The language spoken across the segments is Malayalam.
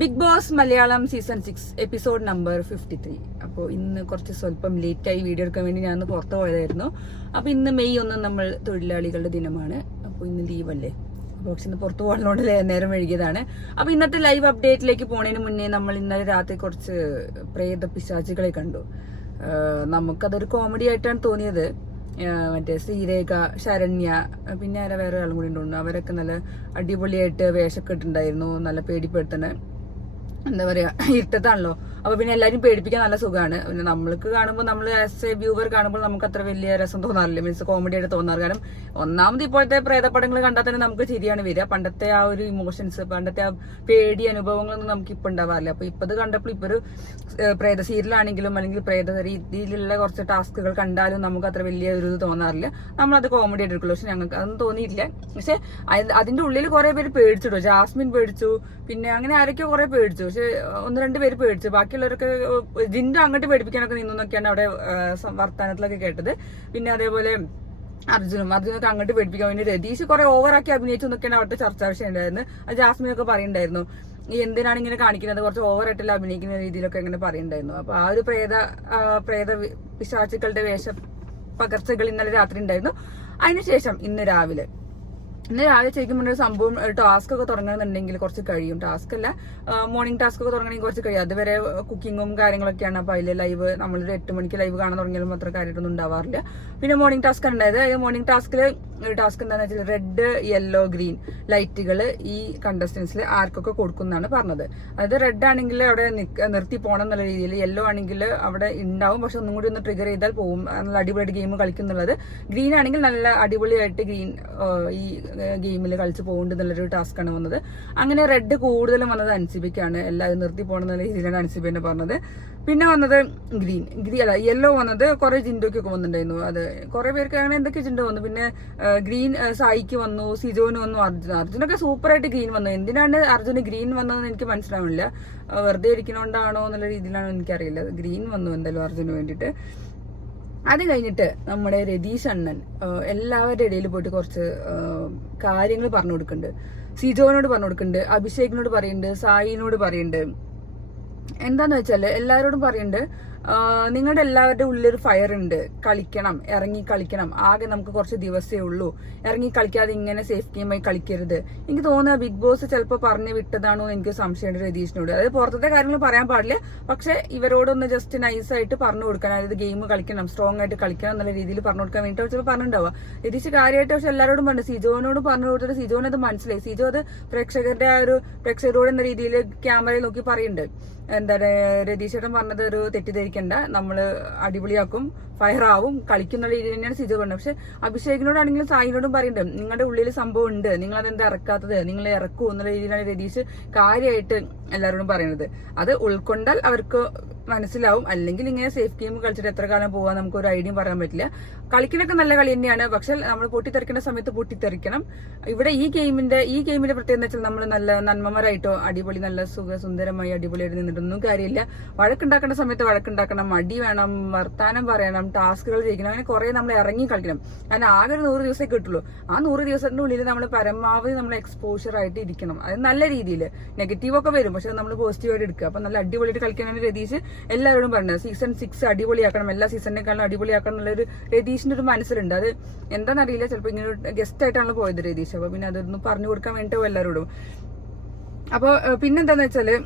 Big Boss Malayalam season 6 episode number 53. അപ്പോൾ ഇന്ന് കുറച്ച് സ്വല്പം ലേറ്റായി വീഡിയോ എടുക്കാൻ വേണ്ടി ഞാൻ പുറത്തു പോയതായിരുന്നു. അപ്പോൾ ഇന്ന് മെയ് 1 നമ്മൾ തൊഴിലാളികളുടെ ദിനമാണ്. അപ്പോൾ ഇന്ന് ലീവല്ലേ, അപ്പോൾ പക്ഷെ ഇന്ന് പുറത്തു പോകുന്നതുകൊണ്ട് നേരം വൈകിയതാണ്. അപ്പോൾ ഇന്നത്തെ ലൈവ് അപ്ഡേറ്റിലേക്ക് പോണതിന് മുന്നേ നമ്മൾ ഇന്നലെ രാത്രി കുറച്ച് പ്രേത പിശാചുകളെ കണ്ടു. നമുക്കതൊരു കോമഡി ആയിട്ടാണ് തോന്നിയത്. മറ്റേ ശ്രീരേഖ, ശരണ്യ, പിന്നെ ആരെ വേറെ ആളും കൂടി ഉണ്ടോ, അവരൊക്കെ നല്ല അടിപൊളിയായിട്ട് വേഷമൊക്കെ ഇട്ടുണ്ടായിരുന്നു. നല്ല പേടിപ്പെടുത്തണ, എന്താ പറയാ, ഇരുട്ടത്താണല്ലോ. അപ്പൊ പിന്നെ എല്ലാരും പേടിപ്പിക്കാൻ നല്ല സുഖമാണ്. പിന്നെ നമ്മൾക്ക് കാണുമ്പോൾ, നമ്മൾ ആസ് എ വ്യൂവർ കാണുമ്പോൾ നമുക്ക് അത്ര വലിയ രസം തോന്നാറില്ല, മീൻസ് കോമഡി ആയിട്ട് തോന്നാറ്. കാരണം ഒന്നാമത് ഇപ്പോഴത്തെ പ്രേതപ്പടങ്ങൾ കണ്ടാൽ തന്നെ നമുക്ക് ശരിയാണ് വരിക. പണ്ടത്തെ ആ ഒരു ഇമോഷൻസ്, പണ്ടത്തെ ആ പേടി അനുഭവങ്ങളൊന്നും നമുക്ക് ഇപ്പൊ ഉണ്ടാവാറില്ല. അപ്പൊ ഇപ്പൊ ഇത് കണ്ടപ്പോൾ ഇപ്പൊ ഒരു പ്രേത സീരിയലാണെങ്കിലും അല്ലെങ്കിൽ പ്രേത രീതിയിലുള്ള കുറച്ച് ടാസ്കുകൾ കണ്ടാലും നമുക്ക് അത്ര വലിയ ഒരു ഇത് തോന്നാറില്ല. നമ്മളത് കോമഡി ആയിട്ട് എടുക്കുള്ളൂ. പക്ഷെ ഞങ്ങൾക്ക് അതൊന്നും തോന്നിയില്ല. പക്ഷെ അതിന്റെ ഉള്ളിൽ കുറെ പേര് പേടിച്ചിട്ടു. ജാസ്മിൻ പേടിച്ചു, പിന്നെ അങ്ങനെ ആരൊക്കെയോ കുറെ പേടിച്ചു. പക്ഷെ 1-2 പേര് പേടിച്ചു. ബാക്കിയുള്ളവരൊക്കെ ജിൻഡോ അങ്ങോട്ട് പേടിപ്പിക്കാനൊക്കെ നിന്നൊക്കെയാണ് അവിടെ വർത്താനത്തിലൊക്കെ കേട്ടത്. പിന്നെ അതേപോലെ അർജുനൊക്കെ അങ്ങോട്ട് പേടിപ്പിക്കാൻ വേണ്ടി രതീഷ് കുറെ ഓവറാക്കി അഭിനയിച്ചു എന്നൊക്കെയാണ് അവിടുത്തെ ചർച്ചാ വിഷയം ഉണ്ടായിരുന്നു. അത് ജാസ്മിനൊക്കെ പറയുന്നുണ്ടായിരുന്നു, ഈ എന്തിനാണ് ഇങ്ങനെ കാണിക്കുന്നത്, കുറച്ച് ഓവറായിട്ടല്ല അഭിനയിക്കുന്ന രീതിയിലൊക്കെ ഇങ്ങനെ പറയുന്നുണ്ടായിരുന്നു. അപ്പൊ ആ ഒരു പ്രേത പിശാചുക്കളുടെ വേഷ പകർച്ചകൾ ഇന്നലെ രാത്രി ഉണ്ടായിരുന്നു. അതിനുശേഷം ഇന്ന് രാവിലെ ശരിക്കും ഒരു സംഭവം, ടാസ്ക് ഒക്കെ തുടങ്ങണമെന്നുണ്ടെങ്കിൽ കുറച്ച് കഴിയും. ടാസ്ക് അല്ല, മോർണിംഗ് ടാസ്ക് ഒക്കെ തുടങ്ങണമെങ്കിൽ കുറച്ച് കഴിയും. അതുവരെ കുക്കിങ്ങും കാര്യങ്ങളൊക്കെയാണ്. അപ്പൊ അതിൽ ലൈവ് നമ്മളൊരു 8 മണിക്ക് ലൈവ് കാണാൻ തുടങ്ങിയാലും അത്ര കാര്യമായിട്ടൊന്നും ഉണ്ടാവാറില്ല. പിന്നെ മോർണിംഗ് ടാസ്ക് ഉണ്ടായത്. മോർണിംഗ് ടാസ്ക് എന്താണെന്ന് വെച്ചാൽ റെഡ്, യെല്ലോ, ഗ്രീൻ ലൈറ്റുകൾ ഈ കണ്ടസ്റ്റൻസിൽ ആർക്കൊക്കെ കൊടുക്കുന്നതാണ് പറഞ്ഞത്. അതായത് റെഡ് ആണെങ്കിൽ അവിടെ നിർത്തി പോകണം എന്നുള്ള രീതിയിൽ, യെല്ലോ ആണെങ്കിൽ അവിടെ ഉണ്ടാവും, പക്ഷെ ഒന്നും കൂടി ഒന്ന് ട്രിഗർ ചെയ്താൽ പോകും, നല്ല അടിപൊളിയായിട്ട് ഗെയിം കളിക്കുന്നുള്ളത്. ഗ്രീൻ ആണെങ്കിൽ നല്ല അടിപൊളിയായിട്ട് ഗ്രീൻ ഈ ഗെയിമിൽ കളിച്ച് പോകുന്നുണ്ട് എന്നുള്ളൊരു ടാസ്ക്കാണ് വന്നത്. അങ്ങനെ റെഡ് കൂടുതലും വന്നത് അൻസിബയ്ക്കാണ്. എല്ലാവരും നിർത്തി പോകണം എന്നുള്ള രീതിയിലാണ് അൻസിബേനെ പറഞ്ഞത്. പിന്നെ വന്നത് യെല്ലോ വന്നത് കുറെ ജിൻഡോക്കൊക്കെ വന്നിട്ടുണ്ടായിരുന്നു. അത് കുറെ പേർക്ക് അങ്ങനെ എന്തൊക്കെ ജിൻഡോ വന്നു. പിന്നെ ഗ്രീൻ സായിക്ക് വന്നു, സിജോന് വന്നു, അർജുനൊക്കെ സൂപ്പറായിട്ട് ഗ്രീൻ വന്നു. എന്തിനാണ് അർജുന് ഗ്രീൻ വന്നതെന്ന് എനിക്ക് മനസ്സിലാവില്ല. വെറുതെ ഇരിക്കണോണ്ടാണോ എന്നുള്ള രീതിയിലാണോ എനിക്കറിയില്ല. ഗ്രീൻ വന്നു എന്തായാലും അർജുന് വേണ്ടിയിട്ട്. അത് കഴിഞ്ഞിട്ട് നമ്മുടെ രതീഷ് അണ്ണൻ എല്ലാവരുടെ ഇടയിൽ പോയിട്ട് കുറച്ച് കാര്യങ്ങൾ പറഞ്ഞു കൊടുക്കുന്നുണ്ട്. സിജോനോട് പറഞ്ഞു കൊടുക്കുന്നുണ്ട്, അഭിഷേകിനോട് പറയുന്നുണ്ട്, സായിനോട് പറയുന്നുണ്ട്. എന്താന്ന് വെച്ചാല് എല്ലാവരോടും പറയുന്നുണ്ട്, നിങ്ങളുടെ എല്ലാവരുടെ ഉള്ളിലൊരു ഫയർ ഉണ്ട്, കളിക്കണം, ഇറങ്ങി കളിക്കണം. ആകെ നമുക്ക് കുറച്ച് ദിവസമേ ഉള്ളൂ, ഇറങ്ങി കളിക്കാതെ ഇങ്ങനെ സേഫ് ഗെയിമായി കളിക്കരുത്. എനിക്ക് തോന്നുന്നത് ബിഗ് ബോസ് ചിലപ്പോൾ പറഞ്ഞു വിട്ടതാണോ എന്ന് എനിക്ക് സംശയമുണ്ട് രതീഷിനോട്. അതായത് പുറത്തത്തെ കാര്യങ്ങൾ പറയാൻ പാടില്ല, പക്ഷെ ഇവരോടൊന്ന് ജസ്റ്റ് നൈസായിട്ട് പറഞ്ഞു കൊടുക്കാൻ, അതായത് ഗെയിം കളിക്കണം, സ്ട്രോങ് ആയിട്ട് കളിക്കണം എന്നുള്ള രീതിയിൽ പറഞ്ഞു കൊടുക്കാൻ വേണ്ടിയിട്ട് ചിലപ്പോൾ പറഞ്ഞിട്ടുണ്ടാവുക. രതീഷ് കാര്യമായിട്ട് പക്ഷെ എല്ലാവരോടും പറഞ്ഞു, സിജോനോട് പറഞ്ഞു കൊടുത്തിട്ട് സിജോന് അത് മനസ്സിലായി. സിജോ അത് പ്രേക്ഷകരോട് എന്ന രീതിയിൽ ക്യാമറയിൽ നോക്കി പറയുന്നുണ്ട്. എന്താണ് രതീഷേട്ടൻ പറഞ്ഞത്, ഒരു തെറ്റിദ്ധരിക്കണ്ട, നമ്മള് അടിപൊളിയാക്കും, ഫയർ ആവും, കളിക്കുന്ന രീതിയിൽ തന്നെയാണ് സിജോ പറഞ്ഞത്. പക്ഷെ അഭിഷേകിനോടാണെങ്കിലും സായിനോടും പറയുന്നുണ്ട്, നിങ്ങളുടെ ഉള്ളിൽ സംഭവം ഉണ്ട്, നിങ്ങൾ അതെന്താ ഇറക്കാത്തത്, നിങ്ങൾ ഇറക്കൂ എന്നുള്ള രീതിയിലാണ് രതീഷ് കാര്യമായിട്ട് എല്ലാവരോടും പറയുന്നത്. അത് ഉൾക്കൊണ്ടാൽ അവർക്ക് മനസ്സിലാവും. അല്ലെങ്കിൽ ഇങ്ങനെ സേഫ് ഗെയിം കളിച്ചിട്ട് എത്ര കാലം പോകാൻ നമുക്ക് ഒരു ഐഡിയയും പറയാൻ പറ്റില്ല. കളിക്കുന്നൊക്കെ നല്ല കളി തന്നെയാണ്, പക്ഷെ നമ്മൾ പൊട്ടിത്തെറിക്കുന്ന സമയത്ത് പൊട്ടിത്തെറിക്കണം. ഇവിടെ ഈ ഗെയിമിന്റെ പ്രത്യേകത വെച്ചാൽ നമ്മൾ നല്ല നന്മമാരായിട്ടോ അടിപൊളി നല്ല സുന്ദരമായി അടിപൊളിയായിട്ട് നിന്നിട്ടൊന്നും കാര്യമില്ല. വഴക്കുണ്ടാക്കേണ്ട സമയത്ത് വഴക്കുണ്ടാക്കണം, അടി വേണം, വർത്താനം പറയണം, ടാസ്കുകൾ ചെയ്യിക്കണം. അങ്ങനെ കുറെ നമ്മൾ ഇറങ്ങി കളിക്കണം. കാരണം ആകെ ഒരു 100 ദിവസമേ കിട്ടുള്ളൂ. ആ 100 ദിവസത്തിന്റെ ഉള്ളിൽ നമ്മൾ പരമാവധി നമ്മൾ എക്സ്പോഷർ ആയിട്ട് ഇരിക്കണം. അത് നല്ല രീതിയിൽ. നെഗറ്റീവൊക്കെ വരും, പക്ഷെ നമ്മൾ പോസിറ്റീവായിട്ട് എടുക്കുക. അപ്പൊ നല്ല അടിപൊളിയായിട്ട് കളിക്കാനാണ് രതീഷ് എല്ലാവരോടും പറഞ്ഞത്. സീസൺ 6 അടിപൊളിയാക്കണം, എല്ലാ സീസണിനേക്കാളും അടിപൊളിയാക്കണം എന്നുള്ളൊരു രതീഷിന്റെ ഒരു മനസ്സിലുണ്ട്. അത് എന്താണെന്നറിയില്ല, ചിലപ്പോൾ ഇങ്ങനെ ഒരു ഗസ്റ്റ് ആയിട്ടാണ് പോയത് രതീഷ്. അപ്പൊ പിന്നെ അതൊന്ന് പറഞ്ഞു കൊടുക്കാൻ വേണ്ടിയിട്ട് എല്ലാവരോടും. അപ്പോൾ പിന്നെന്താന്ന് വെച്ചാല്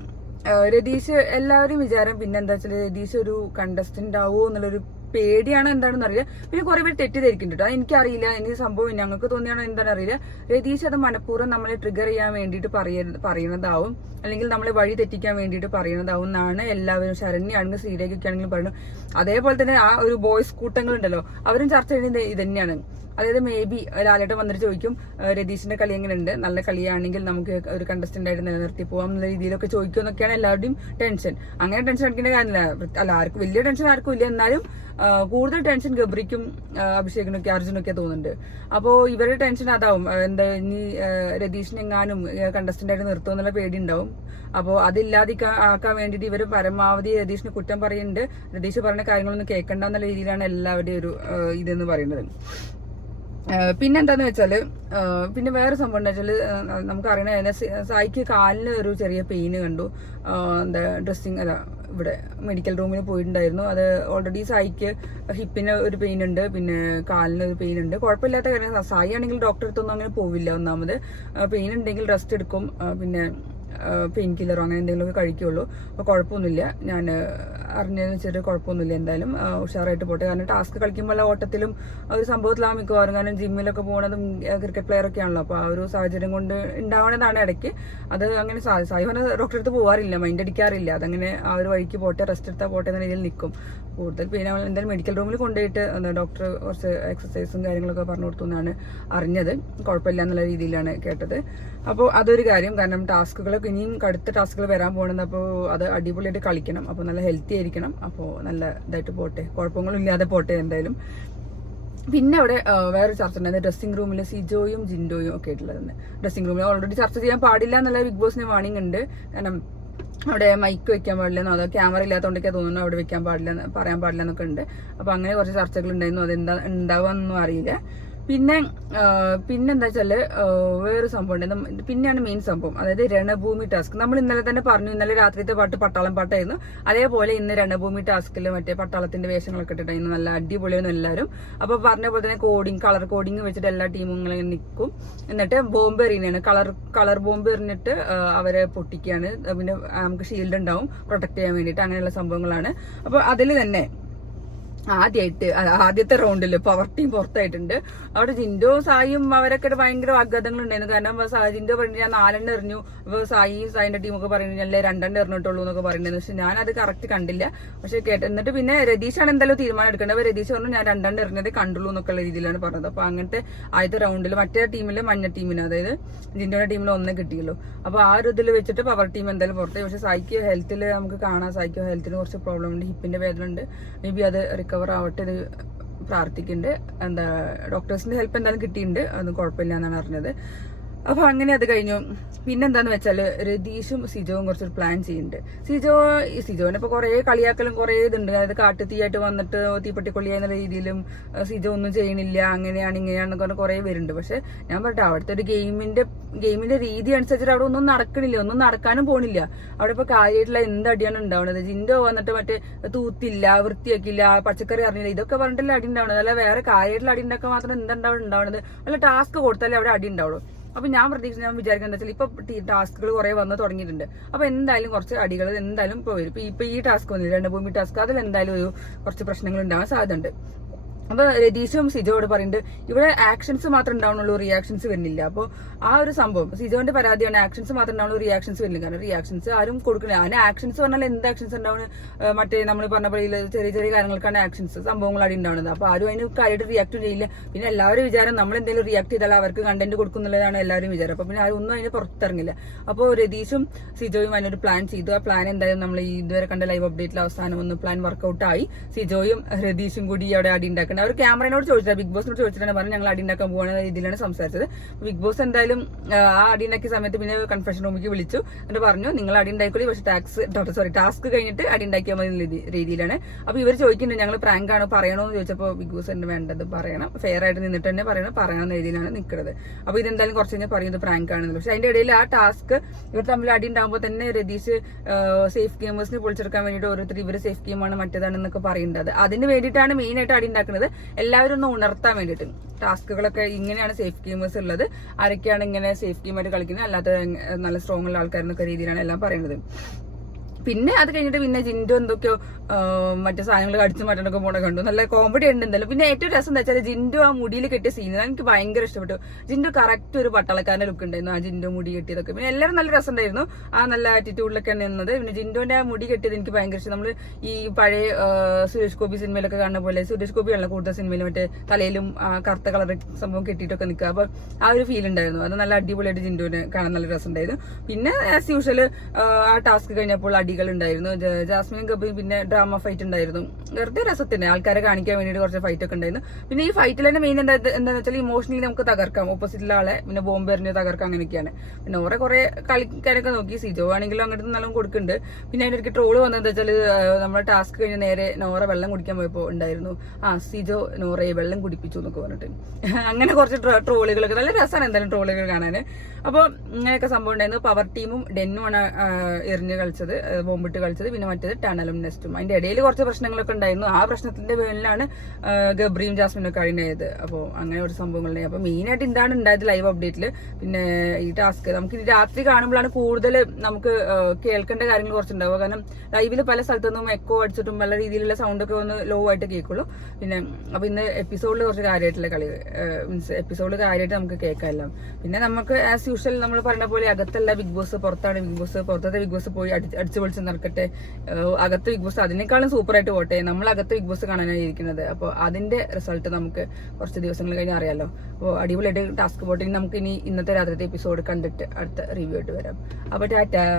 രതീഷ് എല്ലാവരും വിചാരം പിന്നെന്താ വെച്ചാൽ രതീഷ് ഒരു കണ്ടസ്റ്റന്റ് ആവോ എന്നുള്ളൊരു പേടിയാണോ എന്താണെന്ന് അറിയില്ല. പിന്നെ കുറെ പേര് തെറ്റിദ്ധരിക്കുന്നുണ്ട്, അത് എനിക്കറിയില്ല, എനിക്ക് സംഭവം ഞങ്ങൾക്ക് തോന്നിയാണോ എന്താണെന്ന് അറിയില്ല. രതീഷ് അത് മനഃപൂർവ്വം നമ്മളെ ട്രിഗർ ചെയ്യാൻ വേണ്ടിയിട്ട് പറയുന്നതാവും, അല്ലെങ്കിൽ നമ്മളെ വഴി തെറ്റിക്കാൻ വേണ്ടിയിട്ട് പറയുന്നതാവും എന്നാണ് എല്ലാവരും. ശരണ്യാണെങ്കിലും ശ്രീരേഖയ്ക്കാണെങ്കിലും പറയുന്നു. അതേപോലെ തന്നെ ആ ഒരു ബോയ്സ് കൂട്ടങ്ങളുണ്ടല്ലോ, അവരും ചർച്ച ചെയ്യുന്നത് ഇത് തന്നെയാണ്. അതായത് മേ ബി ലാലേട്ടൻ വന്നിട്ട് ചോദിക്കും, രതീഷിന്റെ കളി എങ്ങനെയുണ്ട്, നല്ല കളിയാണെങ്കിൽ നമുക്ക് ഒരു കണ്ടസ്റ്റന്റ് ആയിട്ട് നിലനിർത്തി പോകാം എന്നുള്ള രീതിയിലൊക്കെ ചോദിക്കും എന്നൊക്കെയാണ് എല്ലാവരുടെയും ടെൻഷൻ. അങ്ങനെ ടെൻഷൻ അടിക്കേണ്ട കാര്യമില്ല. അല്ല, ആർക്കും വലിയ ടെൻഷൻ ആർക്കും ഇല്ല. എന്നാലും കൂടുതൽ ടെൻഷൻ ഗബ്രിക്കും അഭിഷേകിനൊക്കെ അർജുനൊക്കെ തോന്നുന്നുണ്ട്. അപ്പോൾ ഇവരുടെ ടെൻഷൻ അതാവും, എന്താ ഇനി രതീഷിനെങ്ങാനും കണ്ടസ്റ്റന്റ് ആയിട്ട് നിർത്തും എന്നുള്ള പേടി ഉണ്ടാവും. അപ്പോൾ അതില്ലാതിക്കാൻ വേണ്ടിയിട്ട് ഇവർ പരമാവധി രതീഷിന് കുറ്റം പറയുന്നുണ്ട്. രതീഷ് പറയുന്ന കാര്യങ്ങളൊന്നും കേൾക്കണ്ട എന്നുള്ള രീതിയിലാണ് എല്ലാവരുടെയും ഒരു ഇതെന്ന് പറയുന്നത്. പിന്നെന്താന്ന് വെച്ചാല് പിന്നെ വേറെ സംഭവം എന്താ വെച്ചാല് നമുക്കറിയണ സായിക്ക് കാലിന് ഒരു ചെറിയ പെയിന് കണ്ടു. എന്താ ഡ്രസ്സിങ് അല്ല ഇവിടെ മെഡിക്കൽ റൂമിൽ പോയിട്ടുണ്ടായിരുന്നു. അത് ഓൾറെഡി സായിക്ക് ഹിപ്പിന് ഒരു പെയിൻ ഉണ്ട്, പിന്നെ കാലിന് ഒരു പെയിൻ ഉണ്ട്. കുഴപ്പമില്ലാത്ത കാര്യം. സായി ആണെങ്കിൽ ഡോക്ടറെ അടുത്തൊന്നും അങ്ങനെ പോവില്ല. ഒന്നാമത് പെയിൻ ഉണ്ടെങ്കിൽ റെസ്റ്റ് എടുക്കും, പിന്നെ പെയിൻ കില്ലറോ അങ്ങനെ എന്തെങ്കിലുമൊക്കെ കഴിക്കുള്ളൂ. അപ്പോൾ കുഴപ്പമൊന്നുമില്ല. ഞാൻ അറിഞ്ഞതെന്ന് വെച്ചിട്ട് കുഴപ്പമൊന്നുമില്ല. എന്തായാലും ഉഷാറായിട്ട് പോട്ടെ. കാരണം ടാസ്ക് കളിക്കുമ്പോൾ ഓട്ടത്തിലും ഒരു സംഭവത്തിലാവും മിക്കവാറും. കാരണം ജിമ്മിലൊക്കെ പോകുന്നതും ക്രിക്കറ്റ് പ്ലെയർ ഒക്കെ ആണല്ലോ. അപ്പോൾ ആ ഒരു സാഹചര്യം കൊണ്ട് ഉണ്ടാവുന്നതാണ് ഇടയ്ക്ക്. അത് അങ്ങനെ സായി ഡോക്ടറെ അടുത്ത് പോകാറില്ല, മൈൻഡ് അടിക്കാറില്ല. അതങ്ങനെ ആ ഒരു വഴിക്ക് പോട്ടെ, റെസ്റ്റ് എടുത്താൽ പോട്ടെ എന്ന രീതിയിൽ നിൽക്കും. കൂടുതൽ പിന്നെ എന്തായാലും മെഡിക്കൽ റൂമിൽ കൊണ്ടുപോയിട്ട് ഡോക്ടർ കുറച്ച് എക്സസൈസും കാര്യങ്ങളൊക്കെ പറഞ്ഞു കൊടുത്തു എന്നാണ് അറിഞ്ഞത്. കുഴപ്പമില്ല എന്നുള്ള രീതിയിലാണ് കേട്ടത്. അപ്പോൾ അതൊരു കാര്യം. കാരണം ടാസ്കുകളൊക്കെ ഇനിയും കടുത്ത ടാസ്കുകൾ വരാൻ പോകണമെന്ന്. അപ്പോൾ അത് അടിപൊളിയായിട്ട് കളിക്കണം. അപ്പോൾ നല്ല ഹെൽത്തി ആയിരിക്കണം. അപ്പോൾ നല്ല ഇതായിട്ട് പോട്ടെ, കുഴപ്പങ്ങളില്ലാതെ പോട്ടെ എന്തായാലും. പിന്നെ അവിടെ വേറെ ചർച്ച ഉണ്ടായത് ഡ്രസ്സിംഗ് റൂമിൽ സിജോയും ജിൻഡോയും ഒക്കെ ആയിട്ടുള്ളത്. ഡ്രസ്സിംഗ് റൂമിൽ ഓൾറെഡി ചർച്ച ചെയ്യാൻ പാടില്ല എന്നുള്ള ബിഗ് ബോസിന് വാണിംഗ് ഉണ്ട്. കാരണം അവിടെ മൈക്ക് വെക്കാൻ പാടില്ലെന്നോ അതോ ക്യാമറ ഇല്ലാത്തതുകൊണ്ടൊക്കെ തോന്നുന്നു അവിടെ വെക്കാൻ പാടില്ല, പറയാൻ പാടില്ല എന്നൊക്കെ ഉണ്ട്. അപ്പോൾ അങ്ങനെ കുറച്ച് ചർച്ചകൾ ഉണ്ടായിരുന്നു. അതെന്താ ഉണ്ടാവുകയെന്നൊന്നും അറിയില്ല. പിന്നെന്താ വെച്ചാല് വേറെ സംഭവം ഉണ്ട്. പിന്നെയാണ് മെയിൻ സംഭവം, അതായത് രണഭൂമി ടാസ്ക്. നമ്മൾ ഇന്നലെ തന്നെ പറഞ്ഞു, ഇന്നലെ രാത്രിത്തെ പാട്ട് പട്ടാളം പാട്ടായിരുന്നു. അതേപോലെ ഇന്ന് രണഭൂമി ടാസ്കിൽ മറ്റേ പട്ടാളത്തിന്റെ വേഷങ്ങളൊക്കെ ഇട്ടിട്ടായിരുന്നു. നല്ല അടിപൊളിയായിരുന്നു എല്ലാവരും. അപ്പൊ പറഞ്ഞ പോലെ തന്നെ കളർ കോഡിങ് വെച്ചിട്ട് എല്ലാ ടീമും ഇങ്ങനെ നിൽക്കും. എന്നിട്ട് ബോംബ് എറിയുന്നതാണ്, കളർ ബോംബ് എറിഞ്ഞിട്ട് അവരെ പൊട്ടിക്കുകയാണ്. പിന്നെ നമുക്ക് ഷീൽഡ് ഉണ്ടാവും പ്രൊട്ടക്ട് ചെയ്യാൻ വേണ്ടിയിട്ട്. അങ്ങനെയുള്ള സംഭവങ്ങളാണ്. അപ്പൊ അതിൽ തന്നെ ആദ്യത്തെ റൗണ്ടില് പവർ ടീം പുറത്തായിട്ടുണ്ട്. അവിടെ ജിൻഡോ സായിയും അവരൊക്കെ ഭയങ്കര വാഗ്വാദങ്ങൾ ഉണ്ടായിരുന്നു. കാരണം ജിൻഡോ പറഞ്ഞു ഞാൻ 4 എറിഞ്ഞു, അപ്പോൾ സായിന്റെ ടീമൊക്കെ പറയുന്നത് ഞാൻ 2 എറിഞ്ഞിട്ടുള്ളൂ എന്നൊക്കെ പറയുന്നത്. പക്ഷെ ഞാനത് കറക്റ്റ് കണ്ടില്ല. പക്ഷെ എന്നിട്ട് പിന്നെ രതീഷാണ് എന്തായാലും തീരുമാനം എടുക്കേണ്ടത്. അപ്പോൾ രതീഷ് പറഞ്ഞു ഞാൻ 2 എറിഞ്ഞതേ കണ്ടുള്ളൂ എന്നൊക്കെയുള്ള രീതിയിലാണ് പറഞ്ഞത്. അപ്പൊ അങ്ങനത്തെ ആദ്യത്തെ റൗണ്ടിൽ മറ്റേ ടീമില് മഞ്ഞ ടീമിന്, അതായത് ജിൻഡോയുടെ ടീമിൽ 1 കിട്ടിയുള്ളൂ. അപ്പൊ ആ ഒരു ഇതിൽ വെച്ചിട്ട് പവർ ടീം എന്തായാലും പുറത്തായി. പക്ഷെ സായിക്ക് ഹെൽത്തിൽ നമുക്ക് കാണാം, സായിക്ക് ഹെൽത്തിന് കുറച്ച് പ്രോബ്ലം ഉണ്ട്, ഹിപ്പിന്റെ വേദന ഉണ്ട്. മേ ബി അത് റിക്കവർ ആവട്ടെ എന്ന് പ്രാർത്ഥിക്കുന്നുണ്ട്. എന്താ ഡോക്ടേഴ്സിന്റെ ഹെൽപ്പ് എന്തായാലും കിട്ടിയിട്ടുണ്ട്, അതൊന്നും കുഴപ്പമില്ല എന്നാണ് അറിഞ്ഞത്. അപ്പൊ അങ്ങനെ അത് കഴിഞ്ഞു. പിന്നെന്താന്ന് വെച്ചാല് രതീഷും സിജോവും കുറച്ചൊരു പ്ലാൻ ചെയ്യുന്നുണ്ട്. സിജോനെ ഇപ്പൊ കുറെ കളിയാക്കലും കുറെ ഇതുണ്ട്. അതായത് കാട്ടുതീയായിട്ട് വന്നിട്ട് തീപ്പെട്ടിക്കൊള്ളിയ എന്നുള്ള രീതിയിലും സിജോ ഒന്നും ചെയ്യണില്ല, അങ്ങനെയാണ് ഇങ്ങനെയാണെന്നൊക്കെ പറഞ്ഞ് കുറെ പേരുണ്ട്. പക്ഷെ ഞാൻ പറയട്ടെ, അവിടുത്തെ ഒരു ഗെയിമിന്റെ രീതി അനുസരിച്ചിട്ട് അവിടെ ഒന്നും നടക്കണില്ല, ഒന്നും നടക്കാനും പോണില്ല. അവിടെ ഇപ്പൊ കാര്യമായിട്ടുള്ള എന്തടിയാണ് ഉണ്ടാവുന്നത്? ജിൻഡോ വന്നിട്ട് മറ്റേ തൂത്തില്ല, വൃത്തിയാക്കില്ല, പച്ചക്കറി അറിഞ്ഞില്ല, ഇതൊക്കെ പറഞ്ഞിട്ടല്ലേ അടി ഉണ്ടാവുന്നത്. അല്ല വേറെ കാര്യമായിട്ടുള്ള അടി ഉണ്ടാക്കാൻ മാത്രം ഉണ്ടാവുന്നത്? അല്ല ടാസ്ക് കൊടുത്താലേ അവിടെ അടി ഉണ്ടാവുള്ളൂ. അപ്പൊ ഞാൻ വിചാരിക്കുന്നത് എന്താ വെച്ചാൽ ഇപ്പൊ ടാസ്കുകൾ കുറെ വന്ന് തുടങ്ങിയിട്ടുണ്ട്. അപ്പൊ എന്തായാലും കുറച്ച് അടികൾ എന്തായാലും ഇപ്പൊ വരും. ഇപ്പൊ ഈ ടാസ്ക് വന്നില്ല, രണഭൂമി ടാസ്ക്, അതിൽ എന്തായാലും കുറച്ച് പ്രശ്നങ്ങൾ ഉണ്ടാവാൻ സാധ്യതയുണ്ട്. അപ്പൊ രതീഷും സിജോയോട് പറയുന്നുണ്ട് ഇവിടെ ആക്ഷൻസ് മാത്രം ഉണ്ടാവുന്നുള്ളൂ, റിയാക്ഷൻസ് വരുന്നില്ല. അപ്പോൾ ആ ഒരു സംഭവം സിജോന്റെ പരാതിയാണ്, ആക്ഷൻസ് മാത്രം ഉണ്ടാവുള്ളൂ, റിയാക്ഷൻസ് വരുന്നില്ല. കാരണം റിയാക്ഷൻസ് ആരും കൊടുക്കില്ല. അതിന് ആക്ഷൻസ് പറഞ്ഞാൽ എന്ത് ആക്ഷൻസ് ഉണ്ടാവുന്നത്? മറ്റേ നമ്മൾ പറഞ്ഞ പോലെ ചെറിയ ചെറിയ കാര്യങ്ങൾക്കാണ് ആക്ഷൻസ്, സംഭവങ്ങൾ അടി ഉണ്ടാവുന്നത്. അപ്പൊ ആരും അതിന് കാര്യമായിട്ട് റിയാക്ട് ചെയ്യില്ല. പിന്നെ എല്ലാവരും വിചാരം നമ്മൾ എന്തെങ്കിലും റിയാക്ട് ചെയ്താൽ അവർക്ക് കണ്ടന്റ് കൊടുക്കുന്നുള്ളതാണ് എല്ലാവരും വിചാരം. അപ്പൊ പിന്നെ ആരും ഒന്നും അതിന് പുറത്തിറങ്ങില്ല. അപ്പോൾ രതീഷും സിജോയും അതിനൊരു പ്ലാൻ ചെയ്തു. ആ പ്ലാൻ എന്തായാലും നമ്മൾ ഇതുവരെ കണ്ട ലൈവ് അപ്ഡേറ്റിൽ അവസാനം ഒന്ന് പ്ലാൻ വർക്ക്ഔട്ട് ആയി. സിജോയും രതീഷും കൂടി അവിടെ അടി ഉണ്ടാക്കുന്നത്. അവർ ക്യാമറയോട് ചോദിച്ചാൽ, ബിഗ് ബോസിനോട് ചോദിച്ചിട്ടാണ് പറഞ്ഞത് ഞങ്ങൾ അടി ഉണ്ടാക്കാൻ പോകുന്ന രീതിയിലാണ് സംസാരിച്ചത്. ബിഗ് ബോസ് എന്തായാലും ആ അടി ഉണ്ടാക്കിയ സമയത്ത് പിന്നെ കൺഫെഷൻ റൂമിലേക്ക് വിളിച്ചു. എന്നിട്ട് പറഞ്ഞു നിങ്ങൾ അടി ഉണ്ടായിക്കോളി, പക്ഷെ ടാസ്ക് കഴിഞ്ഞിട്ട് അടി ഉണ്ടാക്കിയാൽ മതി രീതിയിലാണ്. അപ്പൊ ഇവർ ചോദിക്കുന്നുണ്ട് ഞങ്ങൾ പ്രാങ്ക് ആണോ പറയണോന്ന് ചോദിച്ചപ്പോൾ ബിഗ് ബോസ് തന്നെ വേണ്ടത് പറയണം, ഫെയർ ആയിട്ട് നിന്നിട്ട് തന്നെ പറയാമെന്ന രീതിയിലാണ് നിൽക്കുന്നത്. അപ്പൊ ഇതെന്തായാലും കുറച്ച് കഴിഞ്ഞാൽ പറയുന്നത് പ്രാങ്ക് ആണെന്ന്. പക്ഷെ അതിന്റെ ഇടയിൽ ആ ടാസ്ക് ഇവർ തമ്മിൽ അടി ഉണ്ടാകുമ്പോൾ തന്നെ രതീഷ് സേഫ് ഗെയിമേഴ്സിനെ പൊളിച്ചെടുക്കാൻ വേണ്ടിയിട്ട് ഓരോരുത്തർ ഇവർ സേഫ് ഗെയിമാണ് മറ്റേതാണെന്നൊക്കെ പറയുന്നത്. അതിന് വേണ്ടിയിട്ടാണ് മെയിൻ ആയിട്ട് അടി ഉണ്ടാക്കുന്നത്, എല്ലാവരും ഒന്ന് ഉണർത്താൻ വേണ്ടിയിട്ട്. ടാസ്കുകളൊക്കെ ഇങ്ങനെയാണ് സേഫ് ഗെയിമേഴ്സ് ഉള്ളത്, ആരൊക്കെയാണ് ഇങ്ങനെ സേഫ് ഗെയിമായിട്ട് കളിക്കുന്നത്, അല്ലാത്ത നല്ല സ്ട്രോങ് ഉള്ള ആൾക്കാരെന്നൊക്കെ രീതിയിലാണ് എല്ലാം പറയുന്നത്. പിന്നെ അത് കഴിഞ്ഞിട്ട് പിന്നെ ജിൻഡോ എന്തൊക്കെയോ മറ്റേ സാധനങ്ങൾ കടിച്ചു മാറ്റാനൊക്കെ പോണ കണ്ടു. നല്ല കോമഡി ഉണ്ട് എന്തായാലും. പിന്നെ ഏറ്റവും രസം എന്താ വെച്ചാൽ ജിൻഡോ ആ മുടിയിൽ കെട്ടിയ സീൻ എനിക്ക് ഭയങ്കര ഇഷ്ടപ്പെട്ടു. ജിൻഡോ കറക്റ്റ് ഒരു പട്ടാളക്കാരന്റെ ലുക്ക് ഉണ്ടായിരുന്നു ആ ജിൻഡോ മുടി കെട്ടിയതൊക്കെ. പിന്നെ എല്ലാവരും നല്ല രസം ഉണ്ടായിരുന്നു, ആ നല്ല ആറ്റിറ്റ്യൂഡിലൊക്കെ നിന്നത്. പിന്നെ ജിൻഡോന്റെ ആ മുടി കെട്ടിയത് എനിക്ക് ഭയങ്കര ഇഷ്ടം. നമ്മൾ ഈ പഴയ സുരേഷ് ഗോപി സിനിമയിലൊക്കെ കാണുന്ന പോലെ, സുരേഷ് ഗോപിയാണല്ലോ കൂടുതൽ സിനിമയിൽ മറ്റേ തലയിലും കറുത്ത കളർ സംഭവം കെട്ടിയിട്ടൊക്കെ നിൽക്കുക. അപ്പൊ ആ ഒരു ഫീൽ ഉണ്ടായിരുന്നു. അത് നല്ല അടിപൊളിയായിട്ട് ജിൻഡോന് കാണാൻ നല്ല രസം ഉണ്ടായിരുന്നു. പിന്നെ ആസ് യൂഷ്വൽ ആ ടാസ്ക് കഴിഞ്ഞപ്പോൾ അടികൾ ഉണ്ടായിരുന്നു. ജാസ്മിനും ഗബ്രിയും പിന്നെ ഡ്രാമ ഫൈറ്റ് ഉണ്ടായിരുന്നു. വെറുതെ രസത്തിന് ആൾക്കാരെ കാണിക്കാൻ വേണ്ടിയിട്ട് കുറച്ച് ഫൈറ്റ് ഒക്കെ ഉണ്ടായിരുന്നു. പിന്നെ ഈ ഫൈറ്റിൽ തന്നെ മെയിൻ എന്താണെന്ന് വെച്ചാൽ ഇമോഷണലി നമുക്ക് തകർക്കാം, ഓപ്പോസിറ്റിലെ ആളെ പിന്നെ ബോംബ് എറിഞ്ഞ് തകർക്കാം, അങ്ങനെയൊക്കെയാണ്. പിന്നെ ഓരോ കുറെ കളിക്കാരൊക്കെ നോക്കി. സിജോ ആണെങ്കിലും അങ്ങോട്ട് നല്ലോണം കൊടുക്കുന്നുണ്ട്. പിന്നെ അതിന്റെ ഇടയ്ക്ക് ട്രോള് വന്നത് വെച്ചാൽ നമ്മുടെ ടാസ്ക് കഴിഞ്ഞ് നേരെ നോറ വെള്ളം കുടിക്കാൻ പോയപ്പോൾ ഉണ്ടായിരുന്നു, സിജോ നോറയെ വെള്ളം കുടിപ്പിച്ചു എന്നൊക്കെ പറഞ്ഞിട്ട്. അങ്ങനെ കുറച്ച് ട്രോളുകളൊക്കെ നല്ല രസമാണ് എന്തായാലും ട്രോളുകൾ കാണാൻ. അപ്പോൾ ഇങ്ങനെയൊക്കെ സംഭവം ഉണ്ടായിരുന്നു. പവർ ടീമും ഡെന്നുമാണ് എറിഞ്ഞ് കളിച്ചത്, ബോംബിട്ട് കളിച്ചത്. പിന്നെ മറ്റേത് ടണലും നെസ്റ്റും. അതിന്റെ ഇടയിൽ കുറച്ച് പ്രശ്നങ്ങളൊക്കെ ഉണ്ടായിരുന്നു. ആ പ്രശ്നത്തിന്റെ പേരിലാണ് ഗബ്രിയും ജാസ്മിനും കഴിഞ്ഞത്. അപ്പോൾ അങ്ങനെ ഒരു സംഭവങ്ങളുണ്ടായി. അപ്പോൾ മെയിനായിട്ട് എന്താണ് ഉണ്ടായത് ലൈവ് അപ്ഡേറ്റിൽ. പിന്നെ ഈ ടാസ്ക് നമുക്ക് ഇനി രാത്രി കാണുമ്പോഴാണ് കൂടുതൽ നമുക്ക് കേൾക്കേണ്ട കാര്യങ്ങൾ കുറച്ചുണ്ടാവുക. കാരണം ലൈവിൽ പല സ്ഥലത്തുനിന്നും എക്കോ അടിച്ചിട്ടും പല രീതിയിലുള്ള സൗണ്ട് ഒക്കെ ഒന്ന് ലോ ആയിട്ട് കേൾക്കുള്ളൂ. പിന്നെ അപ്പൊ ഇന്ന് എപ്പിസോഡിൽ കുറച്ച് കാര്യമായിട്ടുള്ള കളി മീൻസ് എപ്പിസോഡിൽ കാര്യമായിട്ട് നമുക്ക് കേൾക്കാമല്ലോ. പിന്നെ നമുക്ക് ആസ് യൂഷ്വൽ നമ്മൾ പറഞ്ഞ പോലെ അകത്തല്ല ബിഗ് ബോസ്, പുറത്താണ് ബിഗ് ബോസ്. പുറത്തത്തെ ബിഗ് ബോസ് പോയി അടിച്ചു പൊളിച്ച് നടക്കട്ടെ. അകത്ത് ബിഗ് ബോസ് അതിനേക്കാളും സൂപ്പറായിട്ട് പോട്ടെ. നമ്മൾ അകത്ത് ബിഗ് ബോസ് കാണാനാണ് ഇരിക്കുന്നത്. അപ്പോൾ അതിന്റെ റിസൾട്ട് നമുക്ക് കുറച്ച് ദിവസങ്ങൾ കഴിഞ്ഞ് അറിയാലോ. അപ്പോൾ അടിപൊളിയായിട്ട് ടാസ്ക് പോട്ടെ. നമുക്ക് ഇനി ഇന്നത്തെ രാത്രിത്തെ എപ്പിസോഡ് കണ്ടിട്ട് അടുത്ത റിവ്യൂ ആയിട്ട് വരാം. അപ്പോൾ ടാറ്റ.